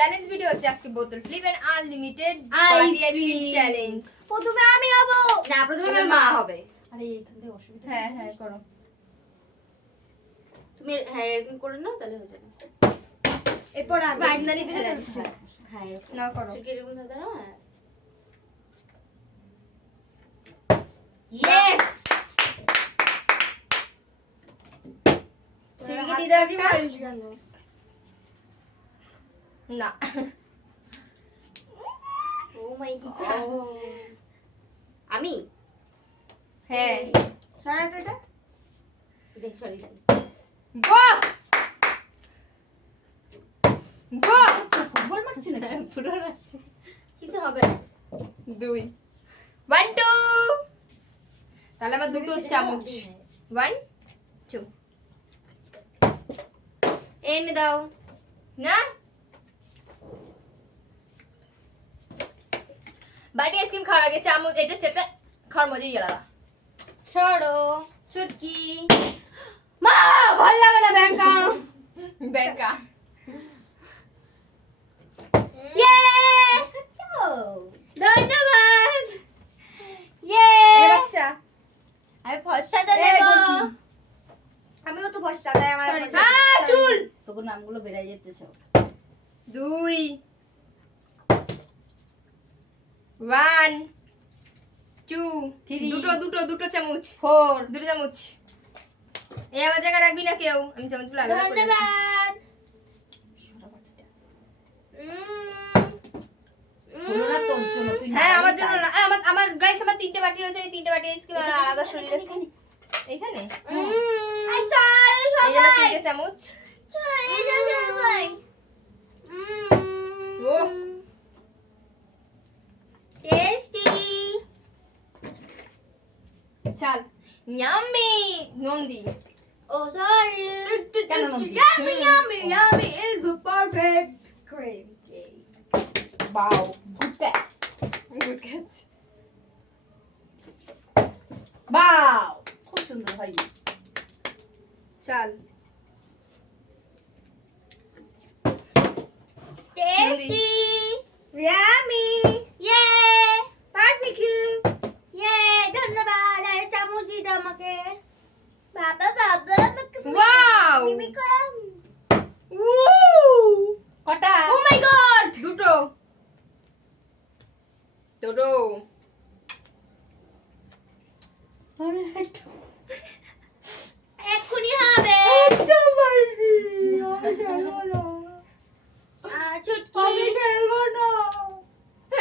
Challenge video হচ্ছে আজকে বোতল flip and unlimited Ice-cream. Challenge প্রথমে আমি হব। না প্রথমে আমার মা হবে। আরে এখান থেকে অসুবিধা হ্যাঁ হ্যাঁ করো। তুমি হ্যাঁ এরকম করে নাও তাহলে হয়ে যাবে। এরপর আর বাইন্দানি হ্যাঁ, পেতে দিচ্ছি। হ্যাঁ এরকম। না করো। চুকি এরকম দাঁড়াও হ্যাঁ। ইয়েস চিংড়ি দিয়ে দাও একটা না। ও মাই গড আমি? হ্যাঁ। সারা এটা। দেখ সরি বাহ বাহ ফুটবল মারছি না পুরো আছে কিছু হবে? দুই। ওয়ান টু তাহলে আমার দুটো চামচ। ওয়ান টু এনে দাও। না। বাটি আইসক্রিম খাওয়ার আগে চামচ এটা চেপটা খাওয়ার মজাই আলাদা। সরো চুটকি। মা ভালো লাগে না ব্যাংকা। ব্যাংকা। ইয়ে! ধন্যবাদ। ইয়ে! আমি ফর্সাটা এই আমিও তো ফর্সা তাই আমার চুল! তোর নামগুলো বেরাই যেতেছে। দুই। One two. দুটো দুটো দুটো চামচ। ফোর দুটো চামচ। এই আমার জায়গা রাখবি না কেউ? আমি চামচগুলো আলাদা করে ধন্যবাদ। হ্যাঁ আমার জন্য না। আমার আমার গাইস আমার তিনটে বাটি আছে আমি তিনটে বাটি আইসক্রিম আলাদা শরীরে রাখি এইখানে এই জন্য তিনটে চামচ। ও চাল ইয়াম্মি নন্দি ও সরি কেন Nandi? Yummy, yummy, yummy is a perfect cream Wow, good catch. Good catch Wow, খুব সুন্দর ভাই চাল টেস্টি ইয়াম্মি বাবা বাবা ওয়াও কটা? ও মাই গড দুটো। দুটো। একটা এক্ষুনি হবে। একটা পাইনি আমি খেলব না আহ, চুটকি আমি খেলব না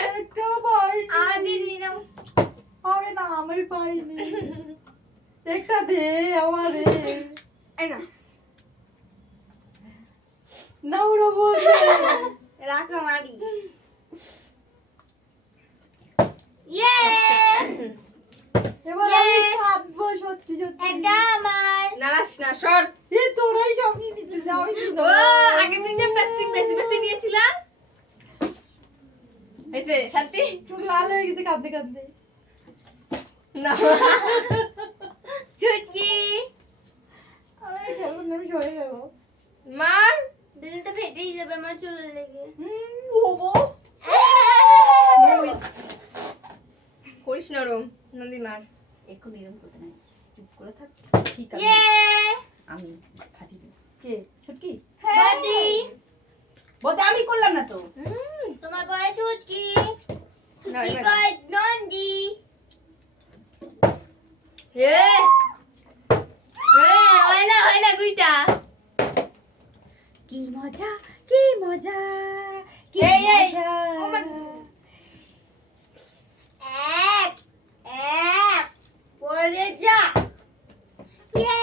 একটা পাইনি আদি দিলাম আমি না আমি পাইনি দে আমারে না না ওরা বলবে রাখো মারি। ইয়ে এবার আমি কাঁদবো সত্যি সত্যি। একটা আমার নারাস না সর। এ তোরাই সব নিয়ে নিচ্ছিস আমি কি ও আগের দিন যে বেশি বেশি বেশি নিয়েছিলাম। এসে শান্তি। চোখ লাল হয়ে গেছে কাঁদতে কাঁদতে। না। চুটকি আমি খেলব না আমি সরে যাব। মার। দিল তো ফেটেই যাবে আমার চুলে লেগে। হুম, করিস না ওরম নন্দী মার। এরকম করতে নাই। চুপ করে থাক। ঠিক আছে। ইয়ে। আমি দেবো। কে? ছুটকি? বাদি বলতে। আমি করলাম না তো। তোমার বয় চুটকি না, কি এবার। কয় নন্দি। এ এ হয় না হয় না দুইটা কি মজা কি মজা কি এই, এই, এক এক পরে যা ইয়ে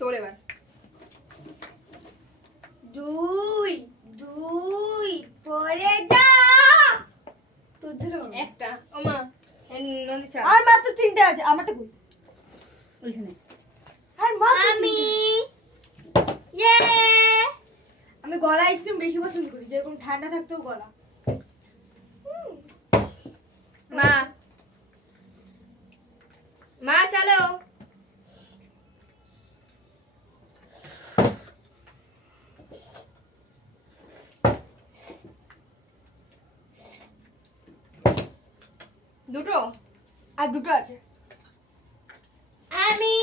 তোর এবার দুই দুই পরে যা একটা ও মা এই নন্দী চা আর মাত্র তিনটে আছে। আমারটা কই ওইখানে। আর মাত্র আমি গলা আইসক্রিম বেশি পছন্দ করি যেরকম ঠান্ডা থাকতেও গলা। মা। মা চলো। দুটো? আর দুটো আছে। আমি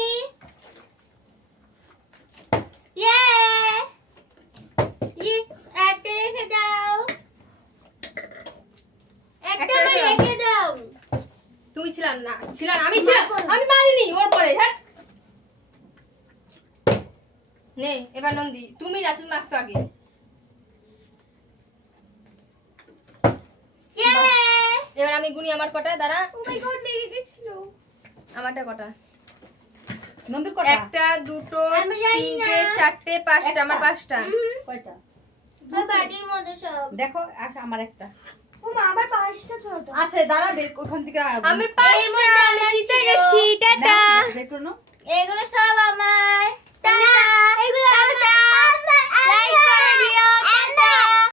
ছিলাম না ছিলাম আমি ছিলাম আমি মারিনি ওর পরে হ্যাঁ। নে এবার নন্দী তুমি না তুমি মারছো আগে। ইয়ে এবার আমি গুনি আমার কটা দাঁড়া। ও মাই গড লেগে গেছিল আমারটা কটা? একটা দুটো তিনটে চারটে পাঁচটা আমার পাঁচটা। কয়টা? আমার বাটির মধ্যে সব। দেখো আমার একটা। আমার পাঁচটা ছোট আচ্ছা দাঁড়া বের ওখান থেকে আমি পাঁচটা আমি জিতে গেছি টাটা এগুলো সব আমার টাটা এগুলো আমার